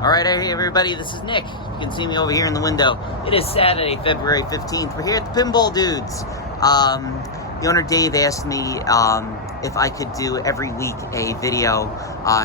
Alright, hey everybody, this is Nick. You can see me over here in the window. It is Saturday, February 15th. We're here at the Pinball Dudes. The owner Dave asked me if I could do every week a video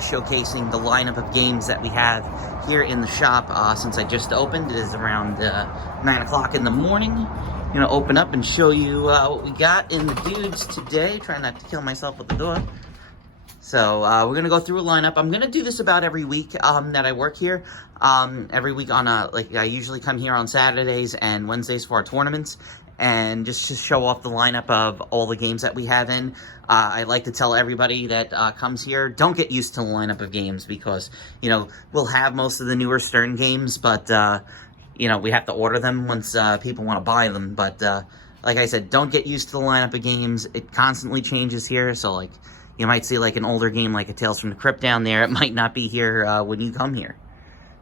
showcasing the lineup of games that we have here in the shop since I just opened. It is around 9 o'clock in the morning. I'm going to open up and show you what we got in the Dudes today. Try not to kill myself with the door. So we're going to go through a lineup. I'm going to do this about every week that I work here. Every week on I usually come here on Saturdays and Wednesdays for our tournaments. And just to show off the lineup of all the games that we have in. I like to tell everybody that comes here, don't get used to the lineup of games because, you know, we'll have most of the newer Stern games, but, you know, we have to order them once people want to buy them. But, like I said, don't get used to the lineup of games. It constantly changes here, so, like, you might see, like, an older game like a Tales from the Crypt down there. It might not be here when you come here.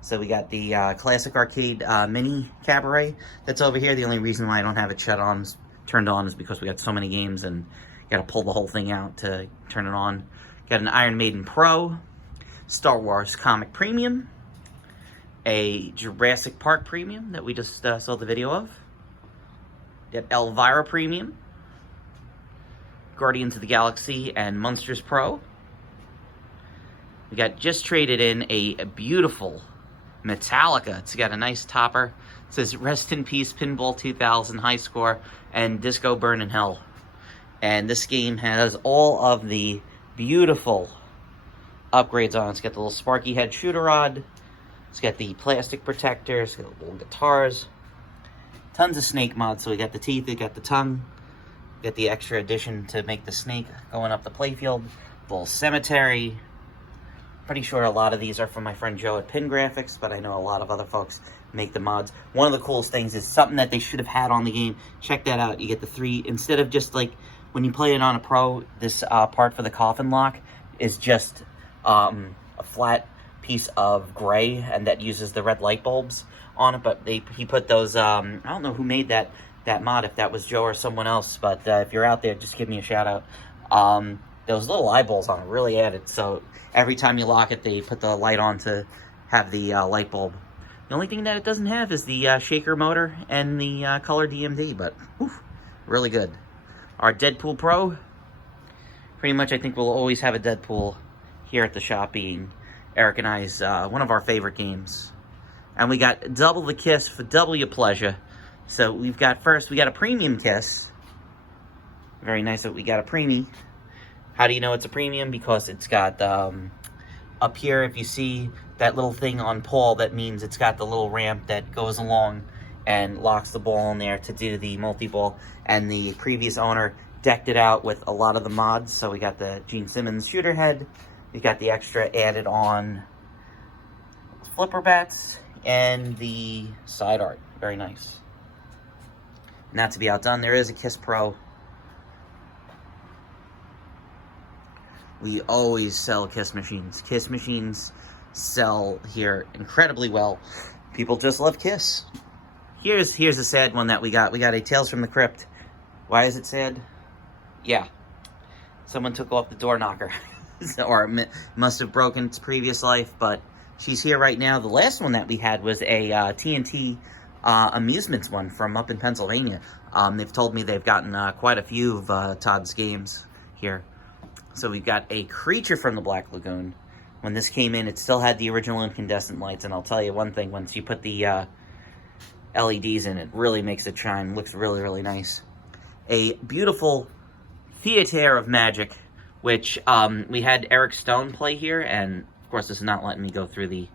So we got the classic arcade mini Cabaret that's over here. The only reason why I don't have it turned on is because we got so many games and got to pull the whole thing out to turn it on. Got an Iron Maiden Pro, Star Wars Comic Premium, a Jurassic Park Premium that we just saw the video of. Got Elvira Premium, Guardians of the Galaxy and Monsters Pro. We got just traded in a beautiful Metallica. It's got a nice topper. It says Rest in Peace Pinball 2000 High Score and Disco Burn in Hell. And this game has all of the beautiful upgrades on it. It's got the little sparky head shooter rod. It's got the plastic protector. It's got little guitars. Tons of snake mods. So we got the teeth, we got the tongue. Get the extra addition to make the snake going up the playfield. Little cemetery. Pretty sure a lot of these are from my friend Joe at Pin Graphics, but I know a lot of other folks make the mods. One of the coolest things is something that they should have had on the game. Check that out. You get the three, instead of just like when you play it on a Pro, this part for the coffin lock is just a flat piece of gray, and that uses the red light bulbs on it. But he put those, I don't know who made that mod, if that was Joe or someone else, but if you're out there, just give me a shout out. Those little eyeballs on it really added, so every time you lock it, they put the light on to have the light bulb. The only thing that it doesn't have is the shaker motor and the color DMD, but oof, really good. Our Deadpool Pro, pretty much I think we'll always have a Deadpool here at the shop, being Eric and I's one of our favorite games. And we got double the kiss for double your pleasure. So we got a premium kiss. Very nice that we got a preemie. How do you know it's a premium? Because it's got, up here, if you see that little thing on Paul, that means it's got the little ramp that goes along and locks the ball in there to do the multi-ball. And the previous owner decked it out with a lot of the mods. So we got the Gene Simmons shooter head. We got the extra added on flipper bats and the side art. Very nice. Not to be outdone, there is a Kiss Pro. We always sell Kiss machines. Kiss machines sell here incredibly well. People just love Kiss. Here's a sad one that we got. We got a Tales from the Crypt. Why is it sad? Yeah. Someone took off the door knocker. Or it must have broken its previous life, but she's here right now. The last one that we had was a TNT amusements one from up in Pennsylvania. They've told me they've gotten quite a few of Todd's games here. So we've got a creature from the Black Lagoon. When this came in, it still had the original incandescent lights, and I'll tell you one thing, once you put the LEDs in, it really makes it shine. Looks really, really nice. A beautiful Theater of Magic, which we had Eric Stone play here, and of course this is not letting me go through the...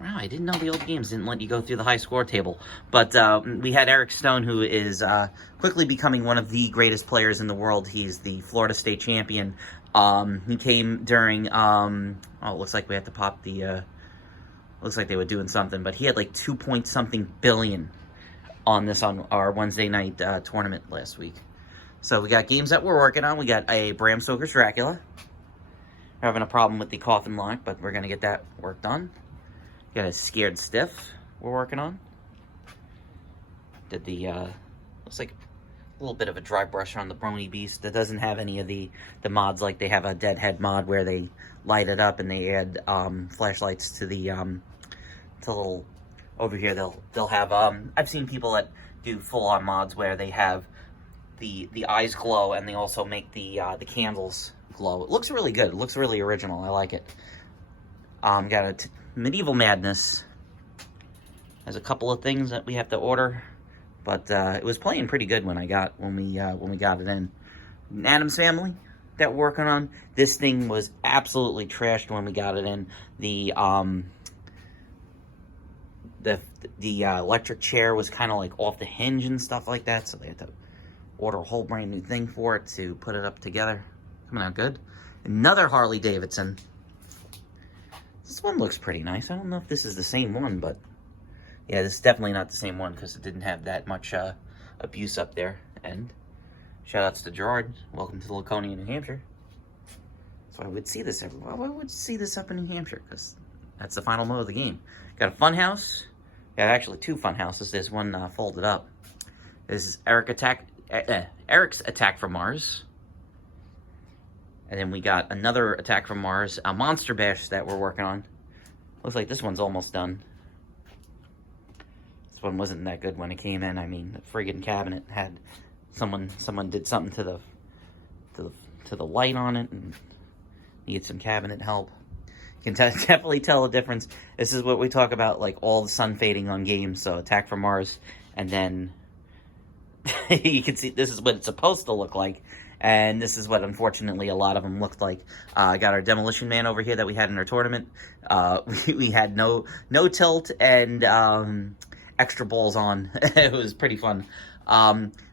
Wow, I didn't know the old games didn't let you go through the high score table. But we had Eric Stone, who is quickly becoming one of the greatest players in the world. He's the Florida State champion. He came during, oh, it looks like we have to pop the, looks like they were doing something. But he had like 2-point-something billion on our Wednesday night tournament last week. So we got games that we're working on. We got a Bram Stoker's Dracula. We're having a problem with the coffin lock, but we're going to get that worked on. Got a Scared Stiff we're working on. Did the, looks like little bit of a dry brush on the Brony Beast. That doesn't have any of the mods, like they have a Deadhead mod where they light it up and they add flashlights to the to little over here. They'll have I've seen people that do full-on mods where they have the eyes glow and they also make the candles glow. It looks really good. It looks really original. I like it. Got a Medieval Madness. There's a couple of things that we have to order, but it was playing pretty good when we got it in. Addams Family that we're working on. This thing was absolutely trashed when we got it in. The electric chair was kind of like off the hinge and stuff like that, so they had to order a whole brand new thing for it to put it up together. Coming out good. Another Harley Davidson. This one looks pretty nice. I don't know if this is the same one, but yeah, this is definitely not the same one because it didn't have that much abuse up there. And shout outs to Gerard. Welcome to Laconia, New Hampshire. So I would see this everywhere. I would see this up in New Hampshire because that's the final mode of the game. Got a fun house. Got actually two fun houses. There's one folded up. This is Eric's Attack from Mars. And then we got another Attack from Mars, a Monster Bash that we're working on. Looks like this one's almost done. This one wasn't that good when it came in. I mean, the friggin' cabinet had someone did something to the light on it and needed some cabinet help. You can definitely tell the difference. This is what we talk about, like all the sun fading on games. So Attack from Mars, and then you can see this is what it's supposed to look like. And this is what, unfortunately, a lot of them looked like. Got our Demolition Man over here that we had in our tournament. We had no tilt and extra balls on. It was pretty fun.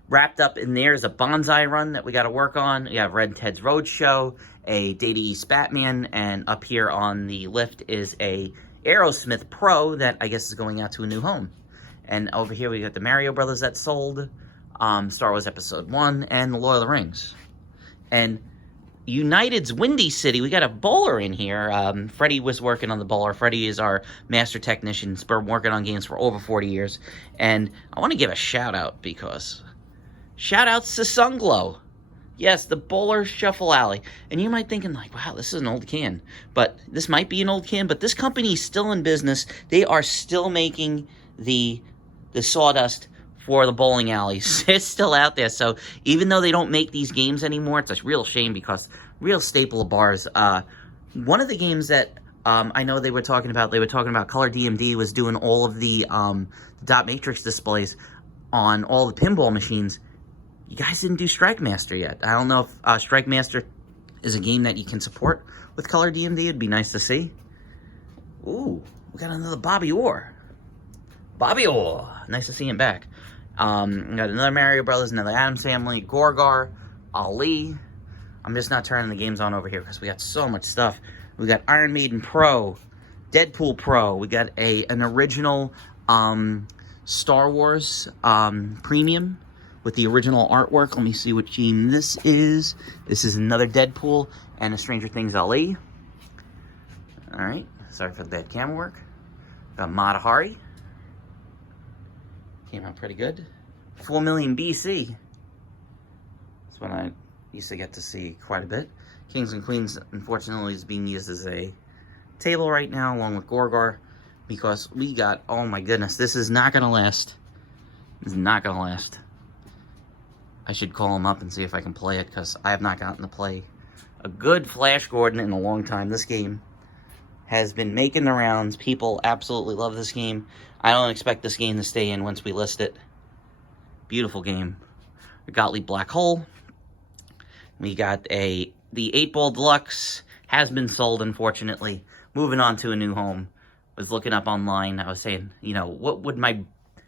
Wrapped up in there is a bonsai run that we got to work on. We have Red Ted's Roadshow, a Data East Batman, and up here on the lift is a Aerosmith Pro that I guess is going out to a new home. And over here we got the Mario Brothers that sold, Star Wars Episode 1, and the Lord of the Rings. And United's Windy City, we got a bowler in here. Freddie was working on the bowler. Freddie is our master technician. He's been working on games for over 40 years. And I want to give a shout out because shout outs to Sunglow. Yes, the Bowler Shuffle Alley. And you might be thinking like, wow, this is an old can. But this might be an old can, but this company is still in business. They are still making the sawdust for the bowling alleys. It's still out there. So even though they don't make these games anymore, it's a real shame because real staple of bars. One of the games that I know they were talking about Color DMD was doing all of the dot matrix displays on all the pinball machines. You guys didn't do Strike Master yet. I don't know if Strike Master is a game that you can support with Color DMD. It'd be nice to see. Ooh, we got another Bobby Orr. Bobby Orr. Nice to see him back. We got another Mario Brothers, another Addams Family, Gorgar, Ali. I'm just not turning the games on over here because we got so much stuff. We got Iron Maiden Pro, Deadpool Pro. We got an original Star Wars premium with the original artwork. Let me see what game this is. This is another Deadpool and a Stranger Things Ali. All right. Sorry for the bad camera work. Got Mata Hari. Came out pretty good. 4 million BC. That's when I used to get to see quite a bit. Kings and Queens, unfortunately, is being used as a table right now, along with Gorgar, because we got, oh my goodness, this is not going to last. This is not going to last. I should call him up and see if I can play it, because I have not gotten to play a good Flash Gordon in a long time. This game has been making the rounds. People absolutely love this game. I don't expect this game to stay in once we list it. Beautiful game. The Gottlieb Black Hole. We got the 8-Ball Deluxe. Has been sold, unfortunately. Moving on to a new home. Was looking up online. I was saying, you know, what would my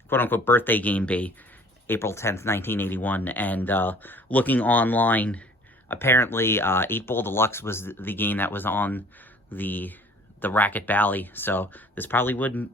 quote-unquote birthday game be? April 10th, 1981. And looking online, apparently 8-Ball Deluxe was the game that was on the Racket Valley. So this probably would,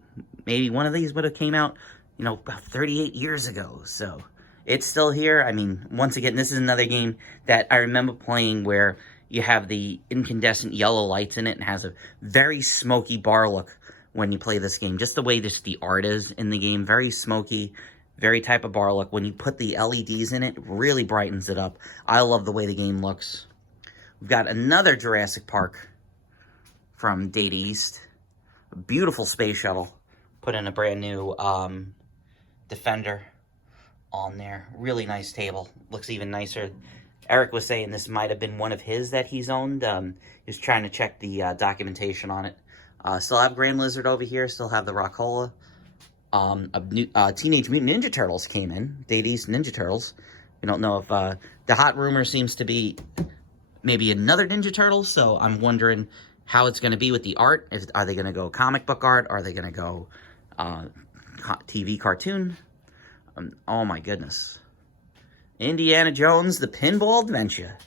maybe one of these would have came out, you know, about 38 years ago. So it's still here. I mean, once again, this is another game that I remember playing where you have the incandescent yellow lights in it and has a very smoky bar look when you play this game. Just the way the art is in the game, very smoky, Very type of bar look. When you put the LEDs in it, it really brightens it up. I love the way the game looks. We've got another Jurassic Park from Data East. A beautiful space shuttle. Put in a brand new Defender on there. Really nice table. Looks even nicer. Eric was saying this might have been one of his that he's owned. He was trying to check the documentation on it. Still have Grand Lizard over here. Still have the Rockola. Teenage Mutant Ninja Turtles came in. Data East Ninja Turtles. We don't know if the hot rumor seems to be maybe another Ninja Turtles. So I'm wondering how it's going to be with the art. Are they going to go comic book art? Are they going to go TV cartoon? Oh my goodness. Indiana Jones, the Pinball Adventure.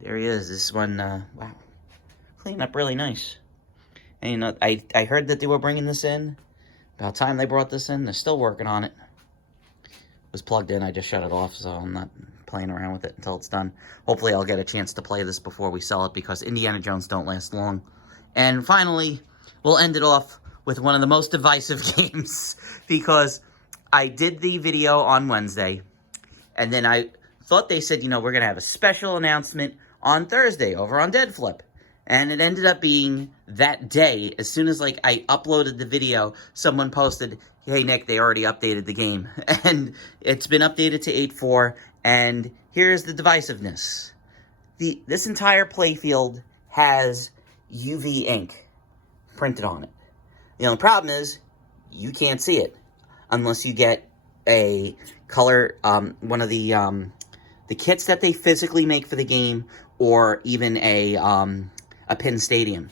There he is. This one, wow. Cleaned up really nice. And you know, I heard that they were bringing this in. About time they brought this in. They're still working on it. It was plugged in. I just shut it off, so I'm not playing around with it until it's done. Hopefully I'll get a chance to play this before we sell it, because Indiana Jones don't last long. And finally, we'll end it off with one of the most divisive games, because I did the video on Wednesday, and then I thought they said, you know, we're going to have a special announcement on Thursday over on Dead Flip. And it ended up being that day. As soon as, like, I uploaded the video, someone posted, hey, Nick, they already updated the game. And it's been updated to 8.4, and here's the divisiveness. This entire playfield has UV ink printed on it. The only problem is, you can't see it unless you get a color, one of the kits that they physically make for the game, or even a Pin Stadium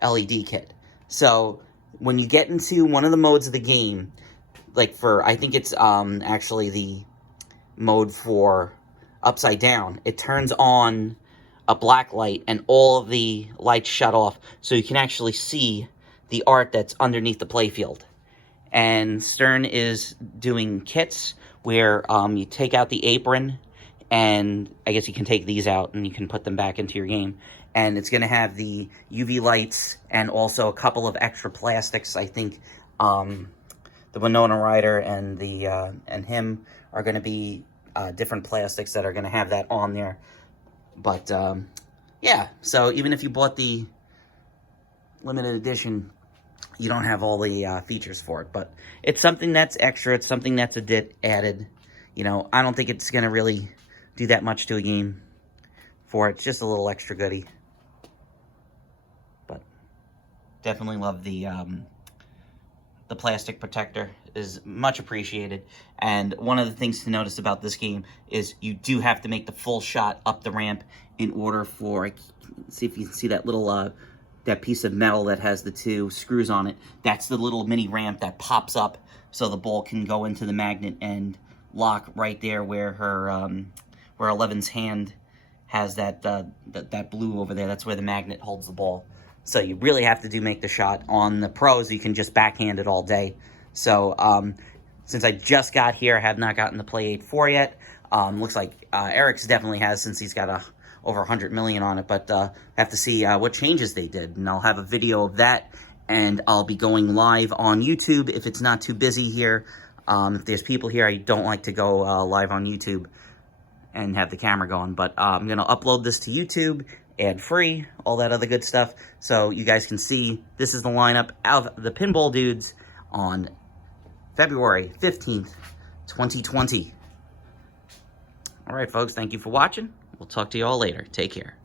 LED kit. So when you get into one of the modes of the game, like for, I think it's actually the mode for Upside Down, it turns on a black light and all of the lights shut off, so you can actually see the art that's underneath the playfield. And Stern is doing kits where you take out the apron, and I guess you can take these out and you can put them back into your game. And it's going to have the UV lights and also a couple of extra plastics. I think the Winona Ryder and the and him are going to be different plastics that are going to have that on there. But yeah, so even if you bought the limited edition, you don't have all the features for it. But it's something that's extra. It's something that's added. You know, I don't think it's going to really do that much to a game for it. It's just a little extra goodie. But definitely love the plastic protector. Is much appreciated. And one of the things to notice about this game is you do have to make the full shot up the ramp in order for, see if you can see that little that piece of metal that has the two screws on it. That's the little mini ramp that pops up so the ball can go into the magnet and lock right there where her where Eleven's hand has that that blue over there. That's where the magnet holds the ball. So you really have to make the shot. On the pros, you can just backhand it all day. So since I just got here, I have not gotten the Play 8.4 yet. Looks like Eric's definitely has, since he's got over 100 million on it. But have to see what changes they did, and I'll have a video of that. And I'll be going live on YouTube if it's not too busy here. If there's people here, I don't like to go live on YouTube and have the camera going. But I'm going to upload this to YouTube, ad-free, all that other good stuff, so you guys can see this is the lineup of the Pinball Dudes on February 15th, 2020. All right, folks, thank you for watching. We'll talk to you all later. Take care.